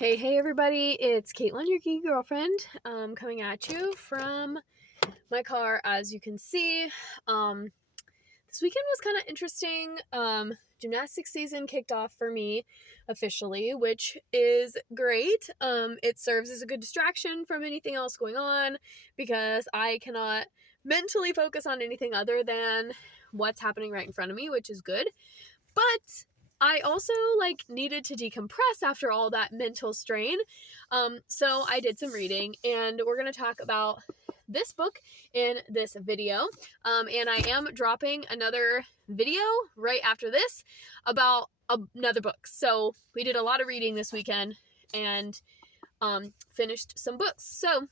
Hey everybody, it's Caitlin, your geeky girlfriend, coming at you from my car. As you can see, this weekend was kind of interesting. Gymnastics season kicked off for me officially, which is great. It serves as a good distraction from anything else going on because I cannot mentally focus on anything other than what's happening right in front of me, which is good. But I also needed to decompress after all that mental strain. So I did some reading, and we're going to talk about this book in this video. And I am dropping another video right after this about another book. So we did a lot of reading this weekend and finished some books. So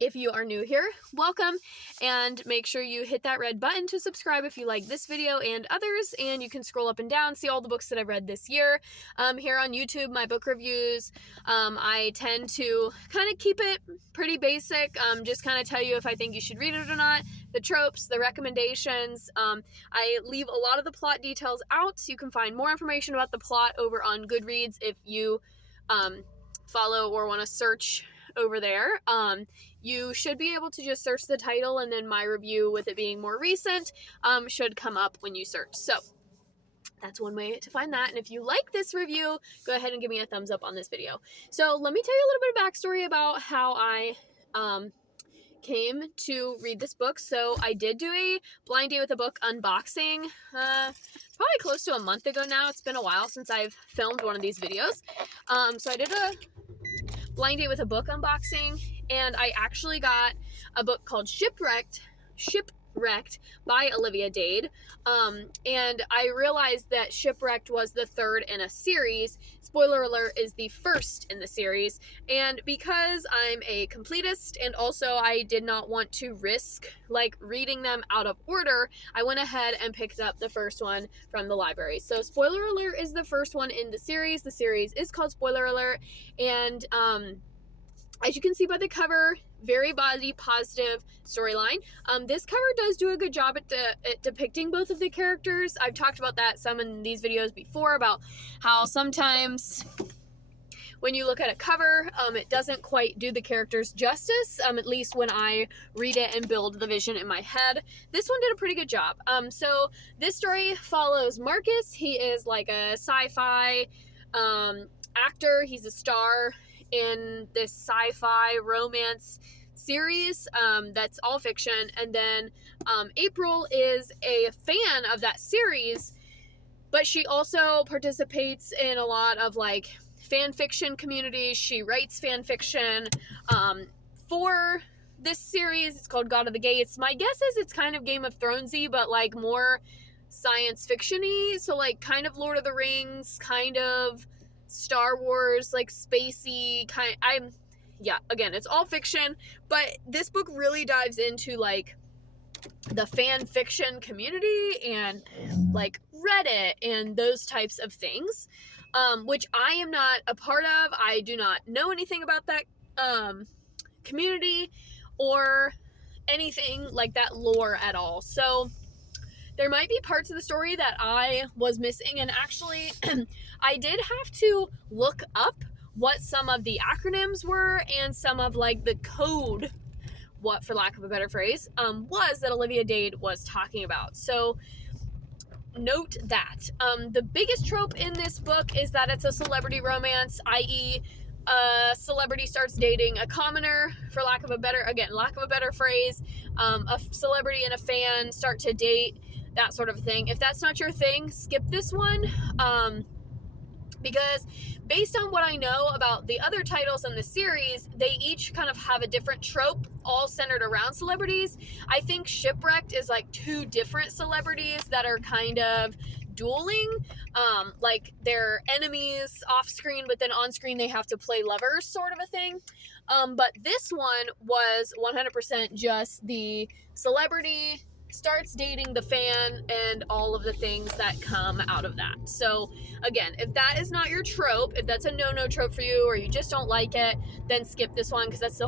if you are new here, welcome, and make sure you hit that red button to subscribe if you like this video and others, and you can scroll up and down, see all the books that I've read this year. Here on YouTube, my book reviews, I tend to kind of keep it pretty basic, just kind of tell you if I think you should read it or not, the tropes, the recommendations. I leave a lot of the plot details out, so you can find more information about the plot over on Goodreads if you follow or want to search over there. You should be able to just search the title, and then my review, with it being more recent, should come up when you search. So that's one way to find that. And if you like this review, go ahead and give me a thumbs up on this video. So let me tell you a little bit of backstory about how I came to read this book. So I did do a blind date with a book unboxing probably close to a month ago now. It's been a while since I've filmed one of these videos. So I did a blind date with a book unboxing, and I actually got a book called Shipwrecked by Olivia Dade, and I realized that Shipwrecked was the third in a series. Spoiler alert, is the first in the series, and because I'm a completist and also I did not want to risk reading them out of order, I went ahead and picked up the first one from the library. So spoiler alert is the first one in the series. The series is called Spoiler Alert, and as you can see by the cover, very body positive storyline. This cover does do a good job at depicting both of the characters. I've talked about that some in these videos before, about how sometimes when you look at a cover, it doesn't quite do the characters justice, at least when I read it and build the vision in my head. This one did a pretty good job. So this story follows Marcus. He is like a sci-fi actor. He's a star in this sci-fi romance series that's all fiction, and then April is a fan of that series, but she also participates in a lot of fan fiction communities. She writes fan fiction for this series. It's called God of the Gates. My guess is it's kind of Game of Thronesy, but more science fiction-y, so kind of Lord of the Rings, kind of Star Wars, spacey kind. Again, it's all fiction, but this book really dives into the fan fiction community and Reddit and those types of things, which I am not a part of. I do not know anything about that community or anything like that lore at all. So there might be parts of the story that I was missing, and actually I did have to look up what some of the acronyms were and some of the code, what, for lack of a better phrase, was that Olivia Dade was talking about. So note that. The biggest trope in this book is that it's a celebrity romance, i.e. a celebrity starts dating a commoner, for lack of a better phrase. A celebrity and a fan start to date, that sort of thing. If that's not your thing, skip this one, because based on what I know about the other titles in the series, they each kind of have a different trope, all centered around celebrities. I think Shipwrecked is two different celebrities that are kind of dueling, they're enemies off screen, but then on screen they have to play lovers, sort of a thing. But this one was 100% just the celebrity starts dating the fan and all of the things that come out of that. So again, if that is not your trope, if that's a no trope for you, or you just don't like it, then skip this one, because that's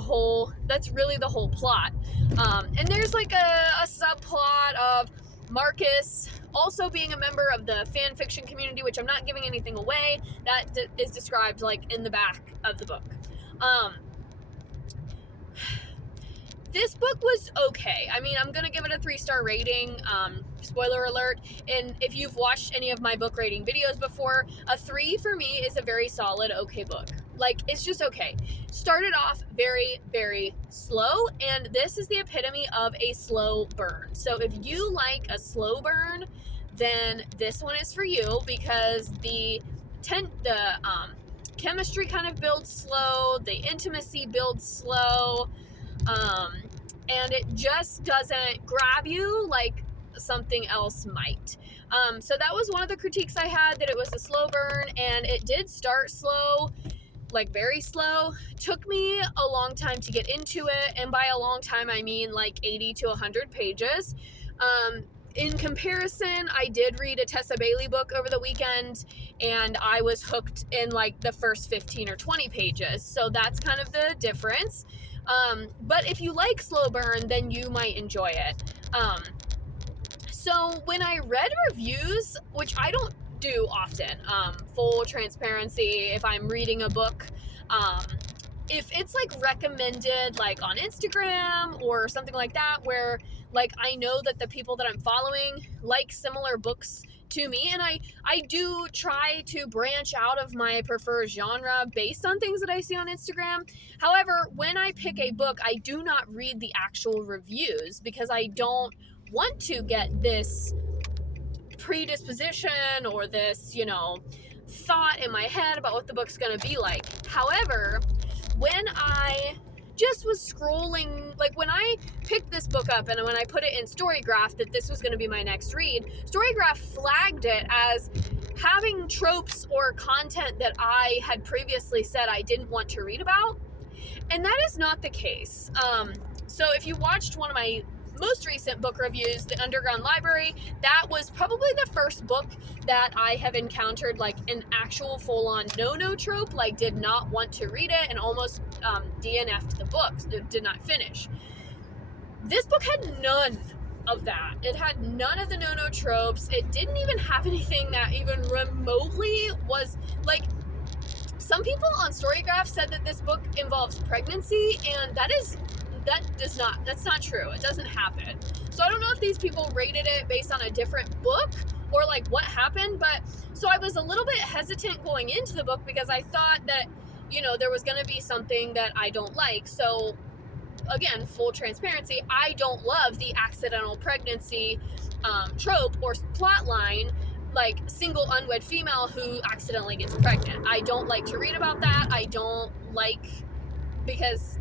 really the whole plot. And there's a subplot of Marcus Also being a member of the fan fiction community, which I'm not giving anything away, that is described like in the back of the book. This book was okay. I mean, I'm gonna give it a 3-star rating. Spoiler alert. And if you've watched any of my book rating videos before, a 3 for me is a very solid, okay book. Like, it's just okay. Started off very, very slow, and this is the epitome of a slow burn. So if you like a slow burn, then this one is for you, because the chemistry kind of builds slow, the intimacy builds slow, and it just doesn't grab you like something else might. So that was one of the critiques I had, that it was a slow burn, and it did start slow, like very slow. Took me a long time to get into it, and by a long time I mean like 80 to 100 pages. In comparison, I did read a Tessa Bailey book over the weekend, and I was hooked in like the first 15 or 20 pages. So that's kind of the difference. But if you like slow burn, then you might enjoy it. So when I read reviews, which I don't do often, full transparency, if I'm reading a book, if it's like recommended like on Instagram or something like that, where like I know that the people that I'm following like similar books to me, and I do try to branch out of my preferred genre based on things that I see on Instagram. However, when I pick a book, I do not read the actual reviews, because I don't want to get this predisposition or this, thought in my head about what the book's going to be like. However, when I just was scrolling, like when I picked this book up and when I put it in Storygraph that this was going to be my next read, Storygraph flagged it as having tropes or content that I had previously said I didn't want to read about. And that is not the case. So if you watched one of my most recent book reviews, The Underground Library, that was probably the first book that I have encountered like an actual full-on no-no trope, like did not want to read it and almost DNF'd the book, did not finish. This book had none of that. It had none of the no-no tropes. It didn't even have anything that even remotely was like, some people on Storygraph said that this book involves pregnancy, and that's not true. It doesn't happen. So I don't know if these people rated it based on a different book or like what happened, but so I was a little bit hesitant going into the book because I thought that, there was going to be something that I don't like. So again, full transparency, I don't love the accidental pregnancy trope or plot line, like single unwed female who accidentally gets pregnant. I don't like to read about that. I don't like, because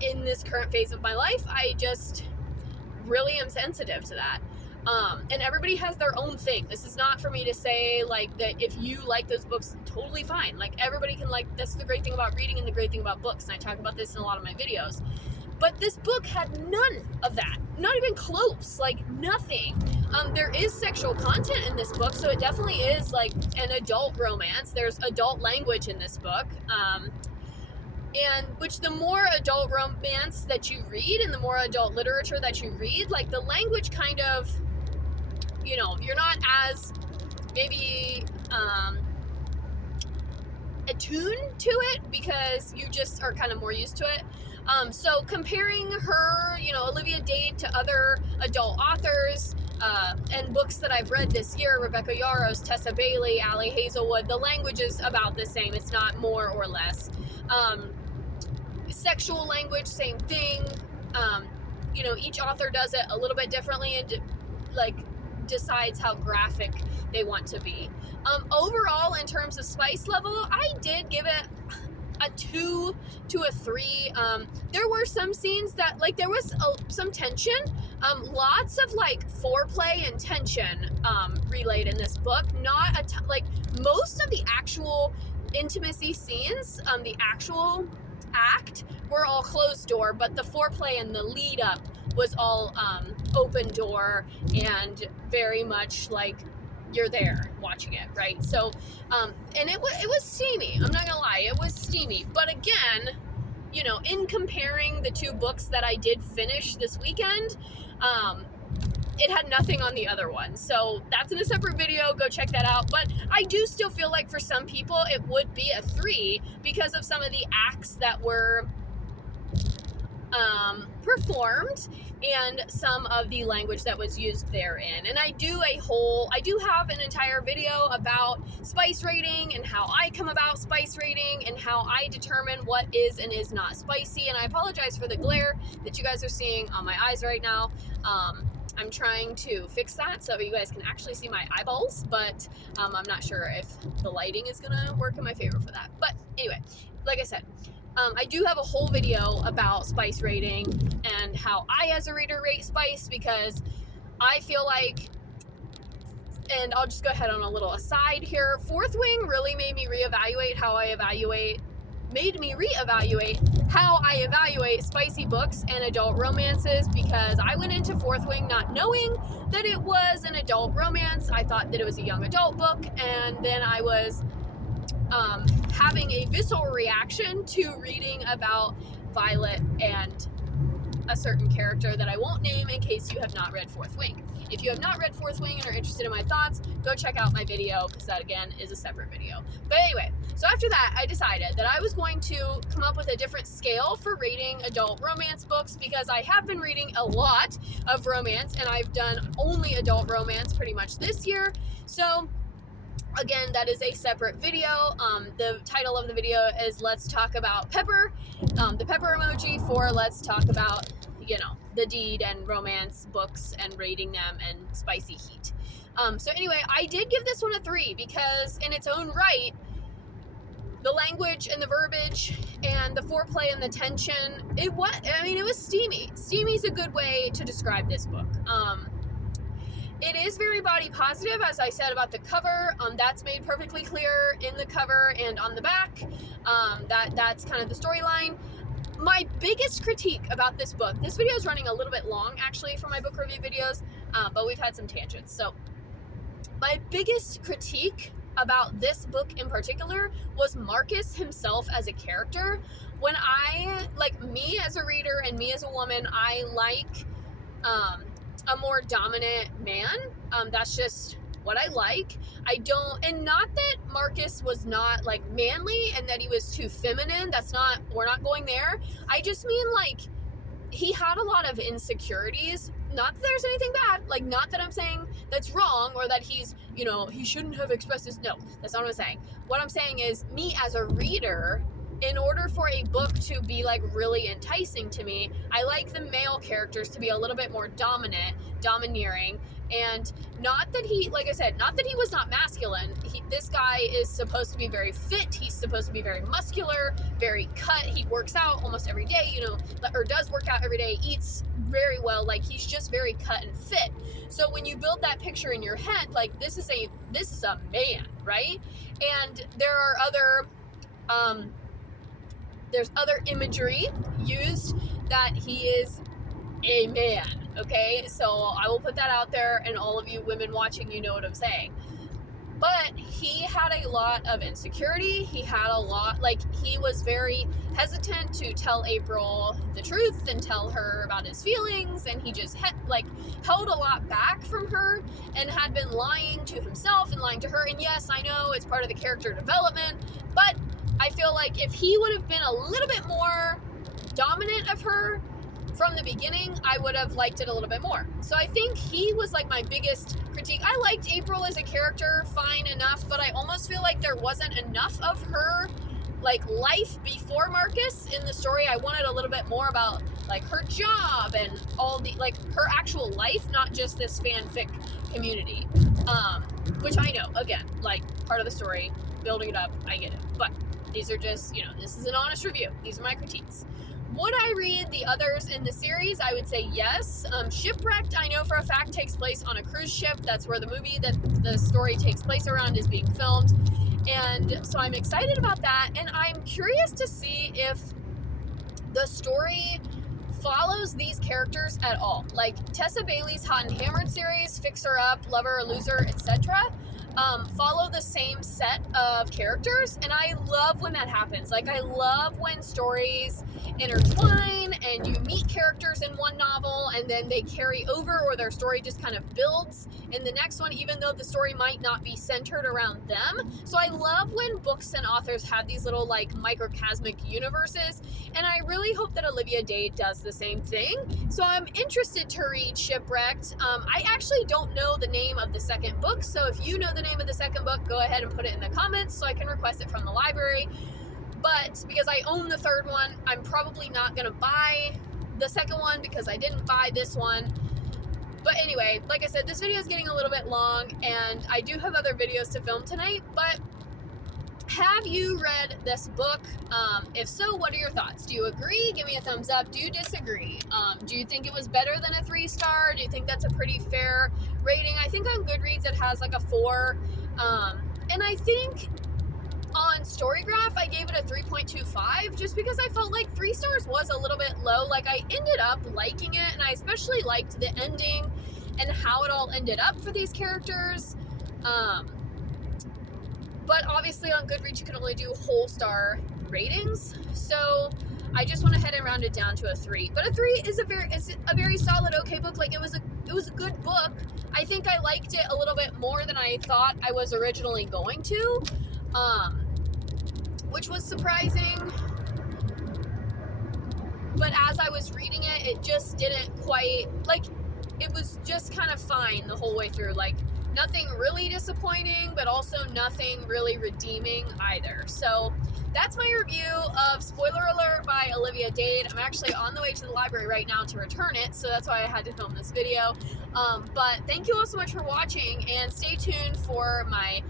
in this current phase of my life, I just really am sensitive to that. And everybody has their own thing. This is not for me to say like that if you like those books, totally fine. Like everybody can like, that's the great thing about reading and the great thing about books. And I talk about this in a lot of my videos. But this book had none of that. Not even close. Like nothing. There is sexual content in this book, so it definitely is like an adult romance. There's adult language in this book. And which the more adult romance that you read and the more adult literature that you read, like the language kind of, you're not as maybe attuned to it because you just are kind of more used to it. So comparing her, Olivia Dade to other adult authors and books that I've read this year, Rebecca Yarros, Tessa Bailey, Allie Hazelwood, the language is about the same. It's not more or less. Sexual language, same thing. Each author does it a little bit differently and decides how graphic they want to be. Overall, in terms of spice level, I did give it a 2 to a 3. There were some scenes that there was some tension, lots of foreplay and tension relayed in this book. Not a most of the actual intimacy scenes, the actual act were all closed door, but the foreplay and the lead up was all open door and very much you're there watching it, right? So and it was steamy. I'm not gonna lie, it was steamy. But again, in comparing the two books that I did finish this weekend, it had nothing on the other one. So that's in a separate video. Go check that out. But I do still feel like for some people it would be a 3 because of some of the acts that were performed and some of the language that was used therein. And I do have an entire video about spice rating and how I come about spice rating and how I determine what is and is not spicy. And I apologize for the glare that you guys are seeing on my eyes right now. I'm trying to fix that so you guys can actually see my eyeballs, but I'm not sure if the lighting is gonna work in my favor for that. But anyway, like I said, I do have a whole video about spice rating and how I as a reader rate spice, because I feel like, and I'll just go ahead on a little aside here, Fourth Wing really made me reevaluate how I evaluate spicy books and adult romances, because I went into Fourth Wing not knowing that it was an adult romance. I thought that it was a young adult book, and then I was having a visceral reaction to reading about Violet and a certain character that I won't name in case you have not read Fourth Wing. If you have not read Fourth Wing and are interested in my thoughts, go check out my video, because that again is a separate video. But anyway, so after that I decided that I was going to come up with a different scale for rating adult romance books, because I have been reading a lot of romance and I've done only adult romance pretty much this year. So again, that is a separate video. The title of the video is Let's Talk About Pepper. The pepper emoji for let's talk about, the Dade and romance books and rating them and spicy heat. So anyway, I did give this one a 3 because in its own right, the language and the verbiage and the foreplay and the tension, it was steamy. Steamy is a good way to describe this book. It is very body positive, as I said about the cover. That's made perfectly clear in the cover and on the back. That's kind of the storyline. My biggest critique about this book, this video is running a little bit long actually for my book review videos, but we've had some tangents. So my biggest critique about this book in particular was Marcus himself as a character. When me as a reader and me as a woman, I like a more dominant man. That's just what I like. And not that Marcus was not manly and that he was too feminine. We're not going there. I just mean he had a lot of insecurities. Not that there's anything bad, not that I'm saying that's wrong or that he's, he shouldn't have expressed his, no, that's not what I'm saying. What I'm saying is, me as a reader, in order for a book to be really enticing to me, I like the male characters to be a little bit more domineering, and not that he, like I said, not that he was not masculine. This guy is supposed to be very fit. He's supposed to be very muscular, very cut. He works out almost every day, or does work out every day, eats very well. He's just very cut and fit. So when you build that picture in your head, this is a man, right? And there are there's other imagery used that he is a man, okay? So I will put that out there, and all of you women watching, you know what I'm saying. But he had a lot of insecurity. He had a lot, he was very hesitant to tell April the truth and tell her about his feelings, and he just held a lot back from her and had been lying to himself and lying to her. And yes, I know it's part of the character development, but I feel like if he would have been a little bit more dominant of her from the beginning, I would have liked it a little bit more. So I think he was my biggest critique. I liked April as a character fine enough, but I almost feel like there wasn't enough of her life before Marcus in the story. I wanted a little bit more about her job and all the her actual life, not just this fanfic community, which I know, again, part of the story, building it up, I get it, but these are just, this is an honest review. These are my critiques. Would I read the others in the series? I would say yes. Shipwrecked, I know for a fact, takes place on a cruise ship. That's where the movie that the story takes place around is being filmed. And so I'm excited about that. And I'm curious to see if the story follows these characters at all. Tessa Bailey's Hot and Hammered series, Fix Her Up, Lover or Loser, etc. follow the same set of characters, and I love when that happens. Like, I love when stories intertwine and you meet characters in one novel and then they carry over, or their story just kind of builds in the next one, even though the story might not be centered around them. So I love when books and authors have these little like microcosmic universes, and I really hope that Olivia Dade does the same thing. So I'm interested to read Shipwrecked. I actually don't know the name of the second book, so if you know the name of the second book, go ahead and put it in the comments so I can request it from the library. But because I own the third one, I'm probably not gonna buy the second one because I didn't buy this one. But anyway, like I said, this video is getting a little bit long, and I do have other videos to film tonight. But have you read this book? If so, what are your thoughts? Do you agree? Give me a thumbs up. Do you disagree? Do you think it was better than a 3-star? Do you think that's a pretty fair rating? I think on Goodreads it has like a 4. And I think on Storygraph I gave it a 3.25 just because I felt like 3 stars was a little bit low. Like, I ended up liking it, and I especially liked the ending and how it all ended up for these characters. But obviously on Goodreads you can only do whole star ratings, so I just went ahead and rounded down to a 3. But a 3 is a very solid, okay book. Like, it was a good book. I think I liked it a little bit more than I thought I was originally going to, which was surprising. But as I was reading it, it just didn't quite, like, it was just kind of fine the whole way through. Like, nothing really disappointing, but also nothing really redeeming either. So that's my review of Spoiler Alert by Olivia Dade. I'm actually on the way to the library right now to return it, so that's why I had to film this video. But thank you all so much for watching, and stay tuned for my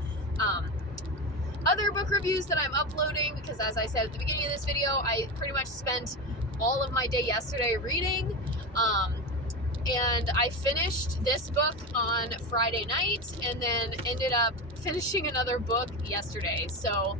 other book reviews that I'm uploading, because as I said at the beginning of this video, I pretty much spent all of my day yesterday reading. And I finished this book on Friday night and then ended up finishing another book yesterday. So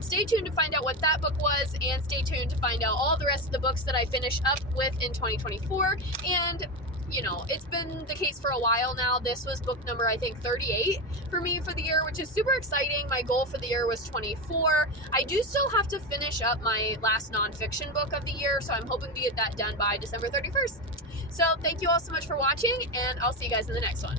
stay tuned to find out what that book was, and stay tuned to find out all the rest of the books that I finish up with in 2024. And you know, it's been the case for a while now. This was book number, I think, 38 for me for the year, which is super exciting. My goal for the year was 24. I do still have to finish up my last nonfiction book of the year, so I'm hoping to get that done by December 31st. So thank you all so much for watching, and I'll see you guys in the next one.